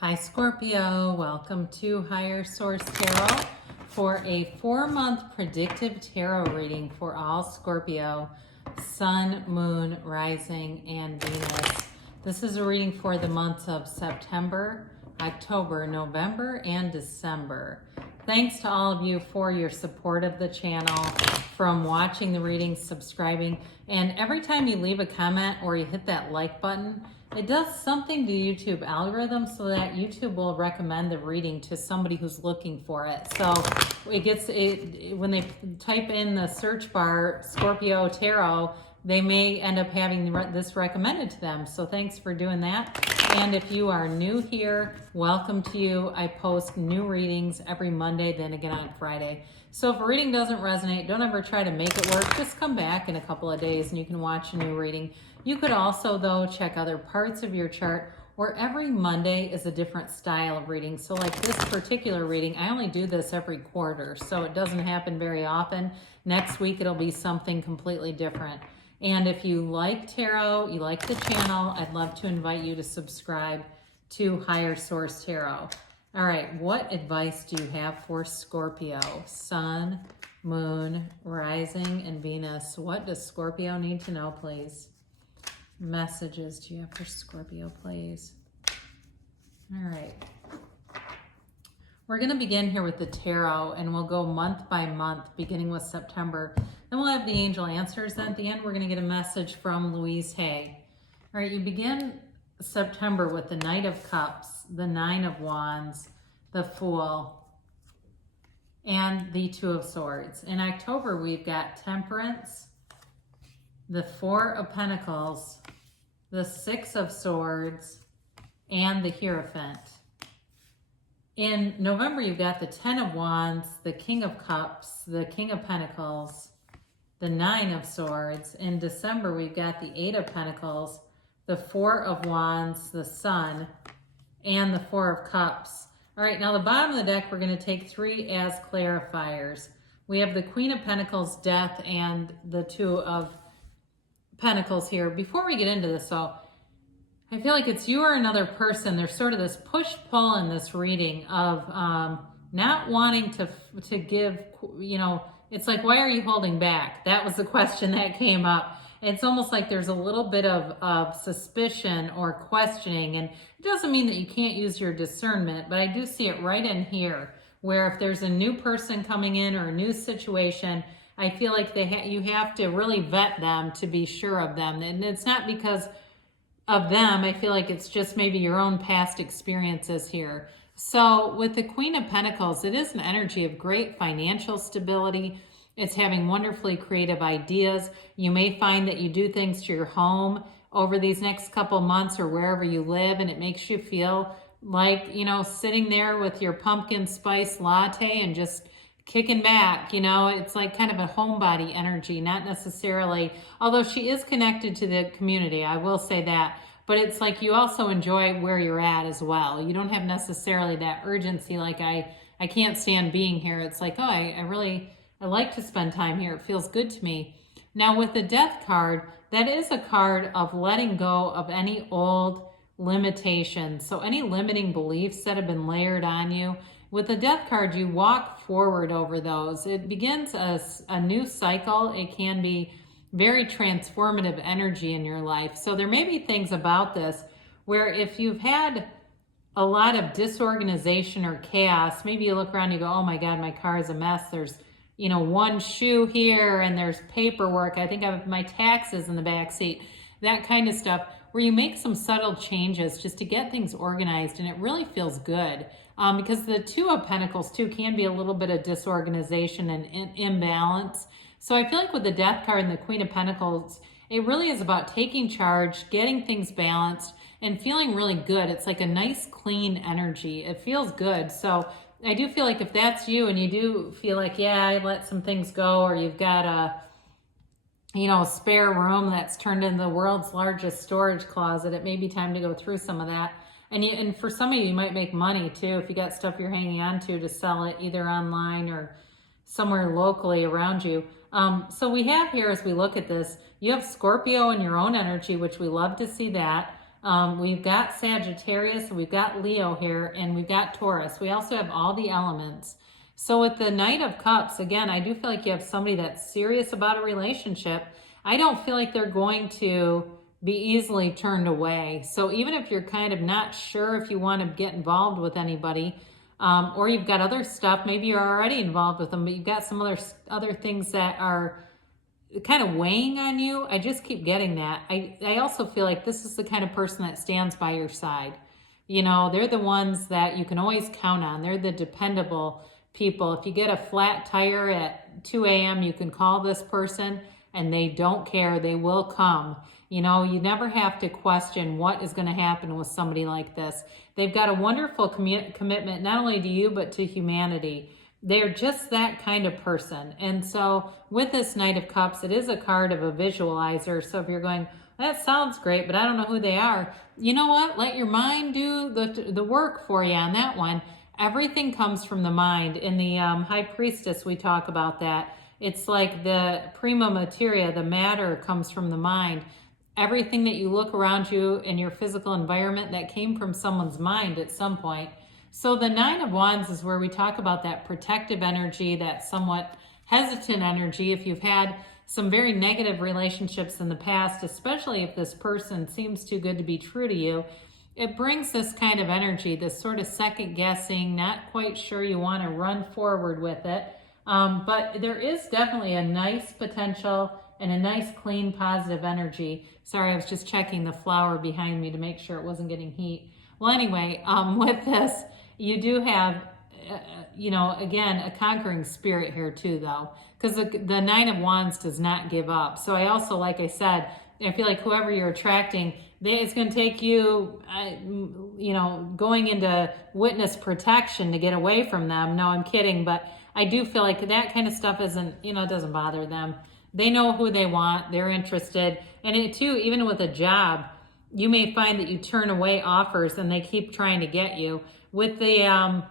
Hi Scorpio, welcome to Higher Source Tarot for a 4-month predictive tarot reading for all Scorpio, Sun, Moon, Rising, and Venus. This is a reading for the months of September, October, November, and December. Thanks to all of you for your support of the channel, from watching the readings, subscribing, and every time you leave a comment or you hit that like button, it does something to YouTube algorithm so that YouTube will recommend the reading to somebody who's looking for it. So it gets it when they type in the search bar Scorpio Tarot, they may end up having this recommended to them. So thanks for doing that. And if you are new here, welcome to you. I post new readings every Monday, then again on Friday. So if a reading doesn't resonate, don't ever try to make it work. Just come back in a couple of days and you can watch a new reading. You could also, though, check other parts of your chart where every Monday is a different style of reading. So like this particular reading, I only do this every quarter, so it doesn't happen very often. Next week, it'll be something completely different. And if you like tarot, you like the channel, I'd love to invite you to subscribe to Higher Source Tarot. All right, what advice do you have for Scorpio? Sun, Moon, Rising, and Venus. What does Scorpio need to know, please? Messages do you have for Scorpio, please? All right. We're going to begin here with the tarot, and we'll go month by month, beginning with September. Then we'll have the angel answers. Then at the end, we're going to get a message from Louise Hay. All right, you begin September with the Knight of Cups, the Nine of Wands, the Fool, and the Two of Swords. In October, we've got Temperance, the Four of Pentacles, the Six of Swords, and the Hierophant. In November, you've got the Ten of Wands, the King of Cups, the King of Pentacles, the Nine of Swords. In December, we've got the Eight of Pentacles, the Four of Wands, the Sun, and the Four of Cups. All right, now the bottom of the deck, we're going to take three as clarifiers. We have the Queen of Pentacles, Death, and the Two of Pentacles here. Before we get into this, though, I feel like it's you or another person. There's sort of this push-pull in this reading of not wanting to give, it's like, why are you holding back? That was the question that came up. It's almost like there's a little bit of suspicion or questioning, and it doesn't mean that you can't use your discernment, but I do see it right in here, where if there's a new person coming in or a new situation, I feel like you have to really vet them to be sure of them. And it's not because of them. I feel like it's just maybe your own past experiences here. So with the Queen of Pentacles, it is an energy of great financial stability. It's having wonderfully creative ideas. You may find that you do things to your home over these next couple months or wherever you live, and it makes you feel like, sitting there with your pumpkin spice latte and just kicking back. It's like kind of a homebody energy, not necessarily, although she is connected to the community, I will say that, but it's like you also enjoy where you're at as well. You don't have necessarily that urgency, like I can't stand being here. It's like, oh, I like to spend time here. It feels good to me. Now with the Death card, that is a card of letting go of any old limitations. So any limiting beliefs that have been layered on you. With the Death card, you walk forward over those. It begins a new cycle. It can be very transformative energy in your life. So there may be things about this where if you've had a lot of disorganization or chaos, maybe you look around and you go, oh my God, my car is a mess. There's, one shoe here and there's paperwork. I think I have my taxes in the back seat, that kind of stuff, where you make some subtle changes just to get things organized, and it really feels good. Because the Two of Pentacles too can be a little bit of disorganization and imbalance. So I feel like with the Death card and the Queen of Pentacles, it really is about taking charge, getting things balanced, and feeling really good. It's like a nice, clean energy. It feels good. So I do feel like if that's you and you do feel like, yeah, I let some things go, or you've got a spare room that's turned into the world's largest storage closet, it may be time to go through some of that. And for some of you, you might make money too if you got stuff you're hanging on to sell it either online or somewhere locally around you. So we have here, as we look at this, you have Scorpio in your own energy, which we love to see that. We've got Sagittarius, we've got Leo here, and we've got Taurus. We also have all the elements. So with the Knight of Cups, again, I do feel like you have somebody that's serious about a relationship. I don't feel like they're going to be easily turned away. So even if you're kind of not sure if you want to get involved with anybody, or you've got other stuff, maybe you're already involved with them, but you've got some other things that are kind of weighing on you. I just keep getting that. I also feel like this is the kind of person that stands by your side. You know, they're the ones that you can always count on. They're the dependable people. If you get a flat tire at 2 a.m., you can call this person and they don't care. They will come. You know, you never have to question what is going to happen with somebody like this. They've got a wonderful commitment, not only to you, but to humanity. They're just that kind of person. And so with this Knight of Cups, it is a card of a visualizer. So if you're going, that sounds great, but I don't know who they are. You know what? Let your mind do the work for you on that one. Everything comes from the mind. In the High Priestess, we talk about that. It's like the prima materia, the matter comes from the mind. Everything that you look around you in your physical environment, that came from someone's mind at some point. So the Nine of Wands is where we talk about that protective energy, that somewhat hesitant energy. If you've had some very negative relationships in the past, especially if this person seems too good to be true to you, it brings this kind of energy, this sort of second guessing, not quite sure you want to run forward with it. But there is definitely a nice potential and a nice, clean, positive energy. Sorry, I was just checking the flower behind me to make sure it wasn't getting heat. Well, anyway, with this, you do have, you know, again, a conquering spirit here too, though, because the Nine of Wands does not give up. So I also, like I said, I feel like whoever you're attracting, it's going to take you, you know, going into witness protection to get away from them. No, I'm kidding. But I do feel like that kind of stuff isn't, you know, it doesn't bother them. They know who they want. They're interested. And it too, even with a job, you may find that you turn away offers and they keep trying to get you. With the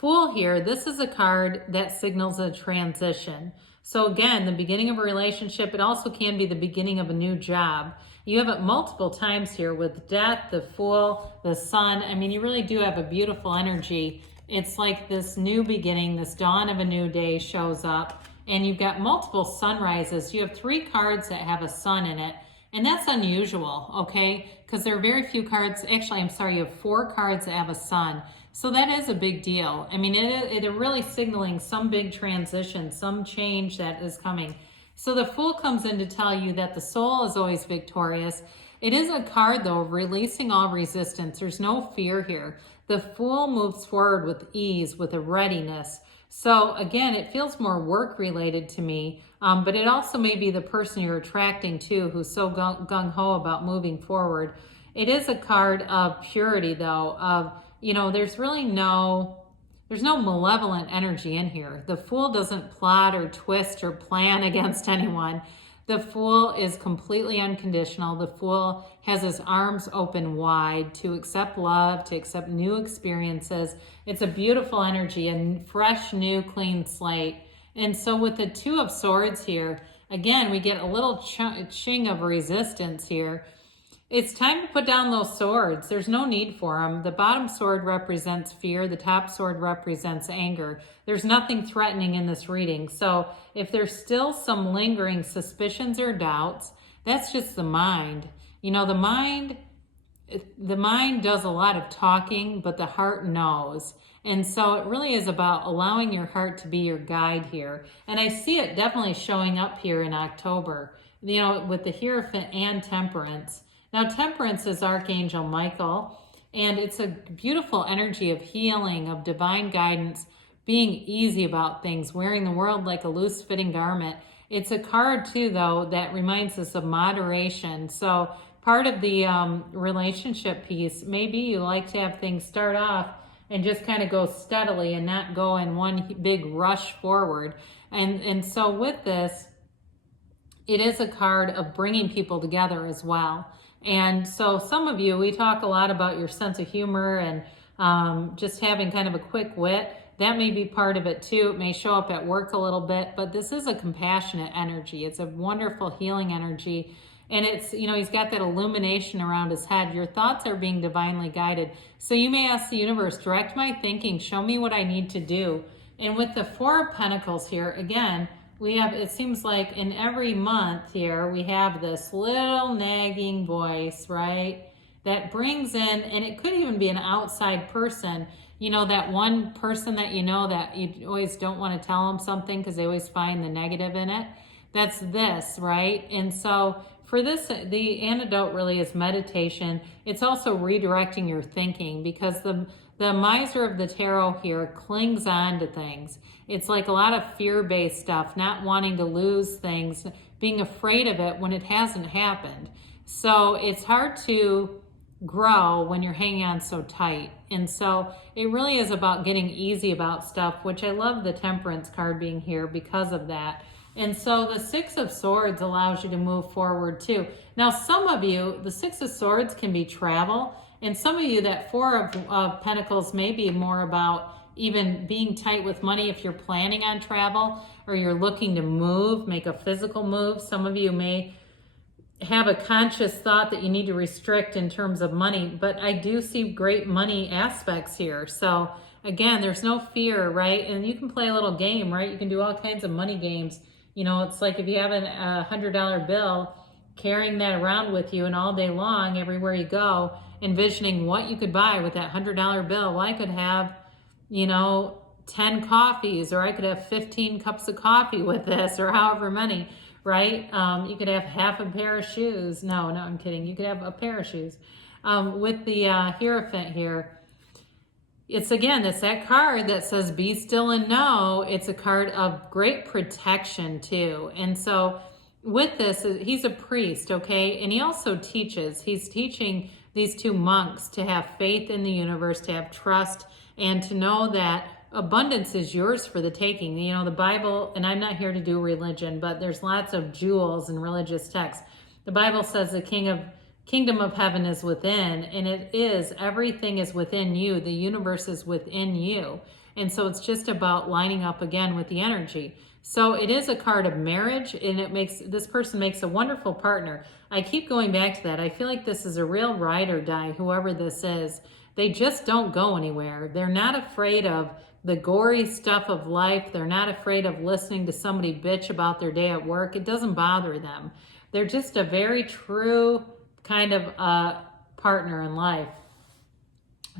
Fool here, this is a card that signals a transition. So again, the beginning of a relationship, it also can be the beginning of a new job. You have it multiple times here with Death, the Fool, the Sun. I mean, you really do have a beautiful energy. It's like this new beginning, this dawn of a new day shows up, and you've got multiple sunrises. You have 3 cards that have a sun in it, and that's unusual, okay? Because there are very few cards. Actually, I'm sorry, you have 4 cards that have a sun. So that is a big deal. I mean, it really signaling some big transition, some change that is coming. So the Fool comes in to tell you that the soul is always victorious. It is a card, though, of releasing all resistance. There's no fear here. The Fool moves forward with ease, with a readiness. So again, it feels more work-related to me, but it also may be the person you're attracting to who's so gung-ho about moving forward. It is a card of purity, though, of, you know, there's no malevolent energy in here. The Fool doesn't plot or twist or plan against anyone. The Fool is completely unconditional. The Fool has his arms open wide to accept love, to accept new experiences. It's a beautiful energy, a fresh, new, clean slate. And so with the Two of Swords here, again, we get a little ching of resistance here. It's time to put down those swords. There's no need for them. The bottom sword represents fear. The top sword represents anger. There's nothing threatening in this reading. So if there's still some lingering suspicions or doubts, that's just the mind. You know, the mind does a lot of talking, but the heart knows. And so it really is about allowing your heart to be your guide here. And I see it definitely showing up here in October, you know, with the Hierophant and Temperance. Now, Temperance is Archangel Michael, and it's a beautiful energy of healing, of divine guidance, being easy about things, wearing the world like a loose-fitting garment. It's a card, too, though, that reminds us of moderation. So part of the relationship piece, maybe you like to have things start off and just kind of go steadily and not go in one big rush forward. And so with this, it is a card of bringing people together as well. And so some of you, we talk a lot about your sense of humor and just having kind of a quick wit. That may be part of it too. It may show up at work a little bit, but this is a compassionate energy. It's a wonderful healing energy. And it's, you know, he's got that illumination around his head. Your thoughts are being divinely guided. So you may ask the universe, direct my thinking, show me what I need to do. And with the Four of Pentacles here, again, we have, it seems like in every month here, we have this little nagging voice, right? That brings in, and it could even be an outside person, you know, that one person that you know that you always don't want to tell them something because they always find the negative in it. That's this, right? And so for this, the antidote really is meditation. It's also redirecting your thinking, because the miser of the tarot here clings on to things. It's like a lot of fear-based stuff, not wanting to lose things, being afraid of it when it hasn't happened. So it's hard to grow when you're hanging on so tight. And so it really is about getting easy about stuff, which I love the Temperance card being here because of that. And so the Six of Swords allows you to move forward too. Now, some of you, the Six of Swords can be travel. And some of you, that Four of Pentacles may be more about even being tight with money if you're planning on travel or you're looking to move, make a physical move. Some of you may have a conscious thought that you need to restrict in terms of money, but I do see great money aspects here. So again, there's no fear, right? And you can play a little game, right? You can do all kinds of money games. You know, it's like if you have a $100 bill, carrying that around with you and all day long, everywhere you go, envisioning what you could buy with that $100 bill. Well, I could have, you know, 10 coffees, or I could have 15 cups of coffee with this, or however many, right? You could have half a pair of shoes. No, I'm kidding. You could have a pair of shoes. With the Hierophant here, it's again, it's that card that says be still and know. It's a card of great protection too. And so with this, he's a priest, okay? And he also teaches. He's teaching these two monks to have faith in the universe, to have trust, and to know that abundance is yours for the taking. You know, the Bible, and I'm not here to do religion, but there's lots of jewels in religious texts. The Bible says the kingdom of heaven is within, and it is. Everything is within you. The universe is within you. And so it's just about lining up again with the energy. So it is a card of marriage, and it makes, this person makes a wonderful partner. I keep going back to that. I feel like this is a real ride or die, whoever this is. They just don't go anywhere. They're not afraid of the gory stuff of life. They're not afraid of listening to somebody bitch about their day at work. It doesn't bother them. They're just a very true kind of partner in life.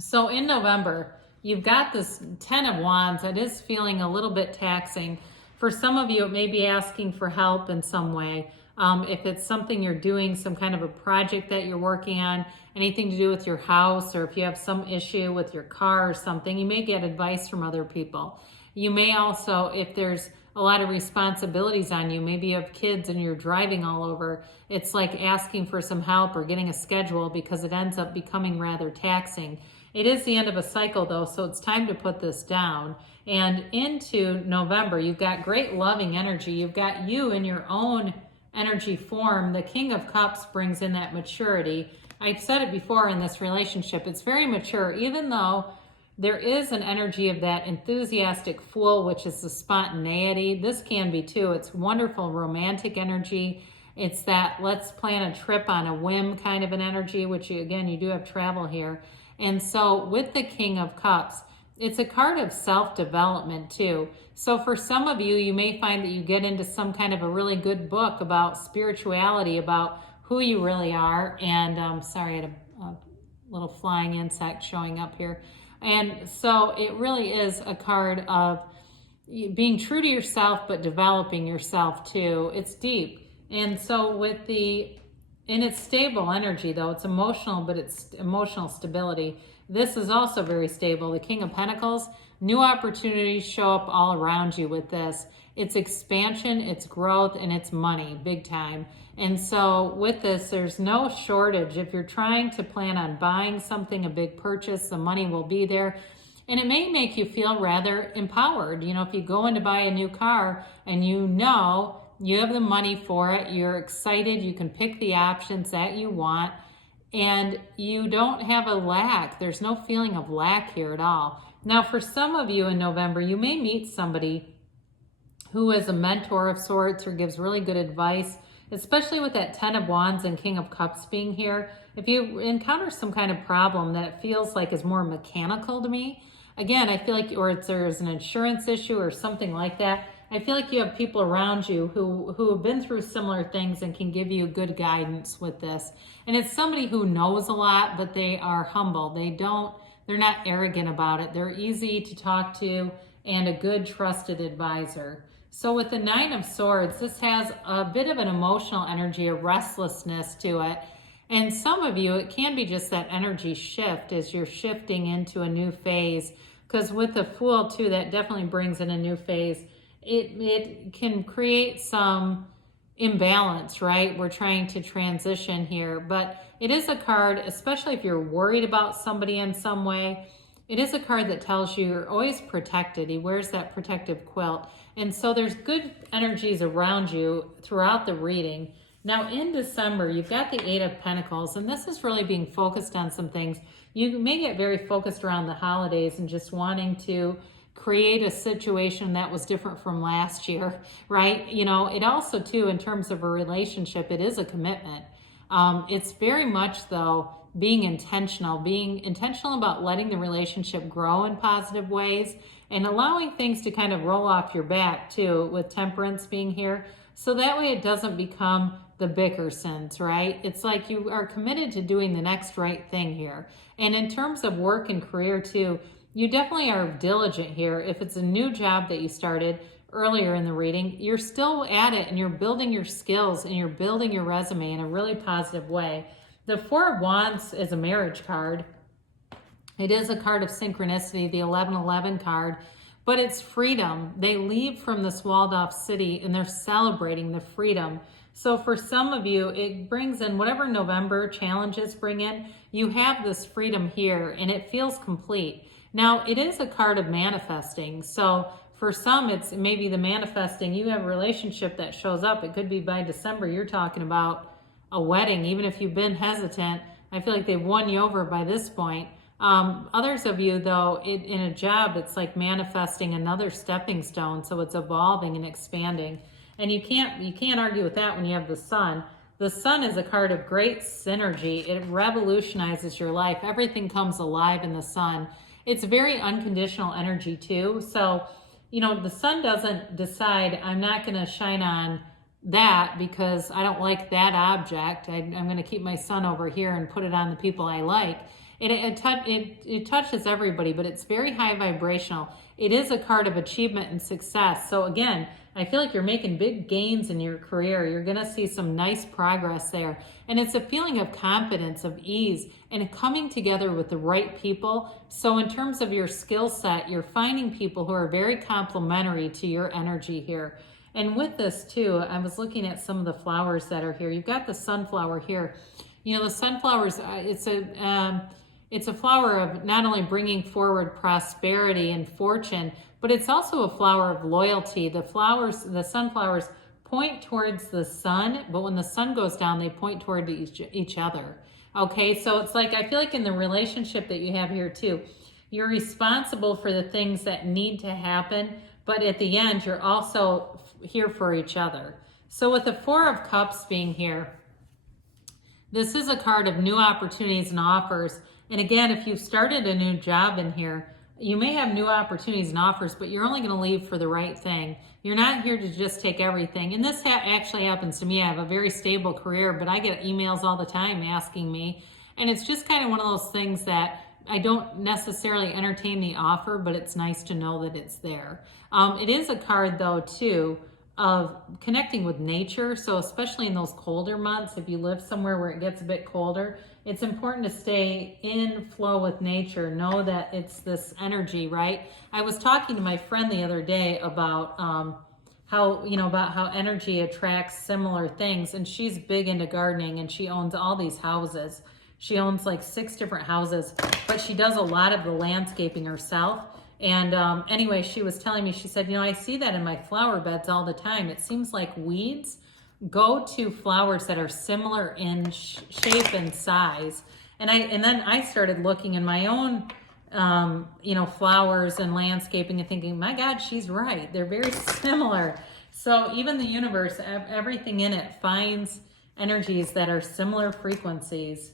So in November, you've got this 10 of Wands that is feeling a little bit taxing. For some of you, it may be asking for help in some way. If it's something you're doing, some kind of a project that you're working on, anything to do with your house, or if you have some issue with your car or something, you may get advice from other people. You may also, if there's a lot of responsibilities on you, maybe you have kids and you're driving all over, it's like asking for some help or getting a schedule, because it ends up becoming rather taxing. It is the end of a cycle though, so it's time to put this down. And into November, you've got great loving energy. You've got you in your own energy form. The King of Cups brings in that maturity. I've said it before in this relationship, it's very mature, even though there is an energy of that enthusiastic fool, which is the spontaneity. This can be too. It's wonderful romantic energy. It's that let's plan a trip on a whim kind of an energy, which again, you do have travel here. And so with the King of Cups, it's a card of self-development too. So for some of you, you may find that you get into some kind of a really good book about spirituality, about who you really are. And sorry, I had a little flying insect showing up here. And so it really is a card of being true to yourself, but developing yourself too. It's deep. And so with and it's stable energy though. It's emotional, but it's emotional stability. This is also very stable. The King of Pentacles, new opportunities show up all around you with this. It's expansion, it's growth, and it's money, big time. And so with this, there's no shortage. If you're trying to plan on buying something, a big purchase, the money will be there. And it may make you feel rather empowered. You know, if you go in to buy a new car and you know you have the money for it, you're excited, you can pick the options that you want, and you don't have a lack. There's no feeling of lack here at all. Now, for some of you in November, you may meet somebody who is a mentor of sorts or gives really good advice especially with that 10 of Wands and King of Cups being here. If you encounter some kind of problem that it feels like is more mechanical to me, again, I feel like, or there's an insurance issue or something like that, I feel like you have people around you who have been through similar things and can give you good guidance with this. And it's somebody who knows a lot, but they are humble. They're not arrogant about it. They're easy to talk to and a good trusted advisor. So with the 9 of Swords, this has a bit of an emotional energy, a restlessness to it. And some of you, it can be just that energy shift as you're shifting into a new phase. Because with the Fool too, that definitely brings in a new phase. It can create some imbalance, right? We're trying to transition here, but it is a card, especially if you're worried about somebody in some way, it is a card that tells you you're always protected. He wears that protective quilt. And so there's good energies around you throughout the reading. Now in December, you've got the 8 of Pentacles, and this is really being focused on some things. You may get very focused around the holidays and just wanting to create a situation that was different from last year, right? You know, it also too, in terms of a relationship, it is a commitment. It's very much though, being intentional about letting the relationship grow in positive ways and allowing things to kind of roll off your back too, with Temperance being here. So that way it doesn't become the bickersons, right? It's like you are committed to doing the next right thing here. And in terms of work and career too, you definitely are diligent here. If it's a new job that you started earlier in the reading, you're still at it and you're building your skills and you're building your resume in a really positive way. The 4 of Wands is a marriage card. It is a card of synchronicity, the 1111 card, but it's freedom. They leave from this walled off city and they're celebrating the freedom. So for some of you, it brings in whatever November challenges bring in, you have this freedom here and it feels complete. Now, it is a card of manifesting. So for some, it's maybe the manifesting. You have a relationship that shows up. It could be by December, you're talking about a wedding. Even if you've been hesitant, I feel like they've won you over by this point. Others of you, though, in a job, it's like manifesting another stepping stone. So it's evolving and expanding. And you can't argue with that when you have the Sun. The Sun is a card of great synergy. It revolutionizes your life. Everything comes alive in the Sun. It's very unconditional energy too. So, you know, the Sun doesn't decide, I'm not going to shine on that because I don't like that object. I'm going to keep my sun over here and put it on the people I like. It touches everybody, but it's very high vibrational. It is a card of achievement and success. So again, I feel like you're making big gains in your career. You're going to see some nice progress there. And it's a feeling of confidence, of ease, and coming together with the right people. So in terms of your skill set, you're finding people who are very complementary to your energy here. And with this too, I was looking at some of the flowers that are here. You've got the sunflower here. You know, the sunflowers, it's a flower of not only bringing forward prosperity and fortune, but it's also a flower of loyalty. The sunflowers point towards the sun, but when the sun goes down, they point toward each other. Okay, so it's like, I feel like in the relationship that you have here too, you're responsible for the things that need to happen, but at the end, you're also here for each other. So with the 4 of Cups being here, this is a card of new opportunities and offers. And again, if you've started a new job in here, you may have new opportunities and offers, but you're only going to leave for the right thing. You're not here to just take everything. And this actually happens to me. I have a very stable career, but I get emails all the time asking me. And it's just kind of one of those things that I don't necessarily entertain the offer, but it's nice to know that it's there. It is a card, though, too, of connecting with nature. So especially in those colder months, if you live somewhere where it gets a bit colder, it's important to stay in flow with nature. Know that it's this energy, right? I was talking to my friend the other day about how energy attracts similar things, and she's big into gardening, and she owns all these houses. She owns like 6 different houses, but she does a lot of the landscaping herself. And anyway, she was telling me, she said, you know, I see that in my flower beds all the time. It seems like weeds go to flowers that are similar in shape and size. And then I started looking in my own, flowers and landscaping and thinking, my God, she's right. They're very similar. So even the universe, everything in it finds energies that are similar frequencies.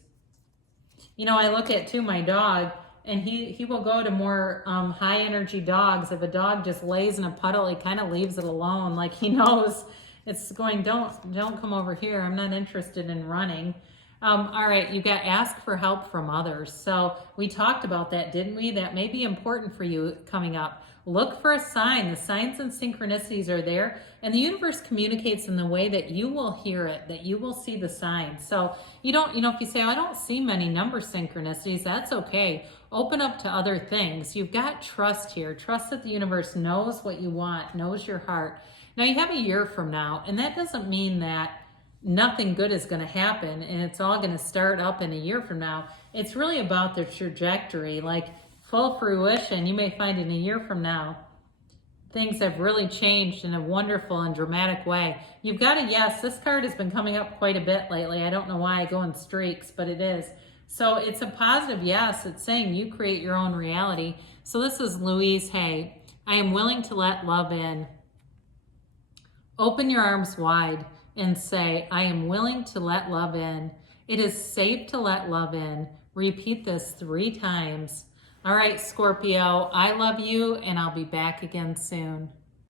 You know, I look at too my dog, and he will go to more high energy dogs. If a dog just lays in a puddle, he kind of leaves it alone. Like he knows it's going, don't come over here. I'm not interested in running. All right, you got ask for help from others. So we talked about that, didn't we? That may be important for you coming up. Look for a sign. The signs and synchronicities are there, and the universe communicates in the way that you will hear it, that you will see the signs. So you don't, if you say, oh, I don't see many number synchronicities, that's okay. Open up to other things. You've got trust here. Trust that the universe knows what you want, knows your heart. Now you have a year from now, and that doesn't mean that nothing good is going to happen and it's all going to start up in a year from now. It's really about the trajectory. Like full fruition, you may find in a year from now, things have really changed in a wonderful and dramatic way. You've got a yes. This card has been coming up quite a bit lately. I don't know why I go in streaks, but it is. So it's a positive yes. It's saying you create your own reality. So this is Louise Hay. I am willing to let love in. Open your arms wide and say, I am willing to let love in. It is safe to let love in. Repeat this 3 times. All right, Scorpio, I love you, and I'll be back again soon.